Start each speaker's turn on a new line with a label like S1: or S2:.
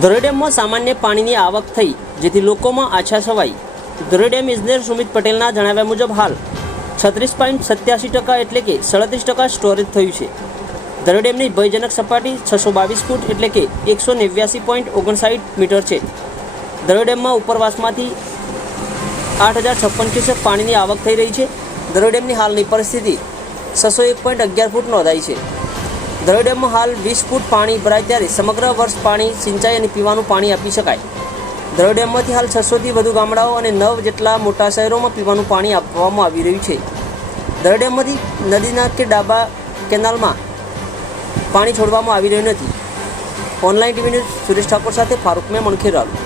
S1: ધરોઈ સામાન્ય પાણીની આવક થઈ, જેથી લોકોમાં આછા છવાઈ. ધરોઈ ડેમ ઇજનેર સુમિત પટેલના જણાવ્યા મુજબ હાલ છત્રીસ પોઈન્ટ સત્યાસી ટકા એટલે કે સડત્રીસ ટકા સ્ટોરેજ થયું છે. ધરોઈ ભયજનક સપાટી છસો બાવીસ ફૂટ એટલે કે એકસો નેવ્યાસી પોઈન્ટ ઓગણસાઠ મીટર છે. ધરોઈ ડેમમાં ઉપરવાસમાંથી આઠ હજાર છપ્પન ક્યુસેક પાણીની આવક થઈ રહી છે. ધરોઈ હાલની પરિસ્થિતિ છસો એક પોઈન્ટ અગિયાર ફૂટ નોંધાઈ છે. ધરોઈ ડેમમાં હાલ વીસ ફૂટ પાણી ભરાય ત્યારે સમગ્ર વર્ષ પાણી સિંચાઈ અને પીવાનું પાણી આપી શકાય. ધરોઈ ડેમમાંથી હાલ છસોથી વધુ ગામડાઓ અને નવ જેટલા મોટા શહેરોમાં પીવાનું પાણી આપવામાં આવી રહ્યું છે. ધરોઈ ડેમમાંથી નદીના કે ડાબા કેનાલમાં પાણી છોડવામાં આવી રહ્યું નથી. Online TV news Suresh Thakor સાથે ફારૂક મેમણ ખેરાલુ.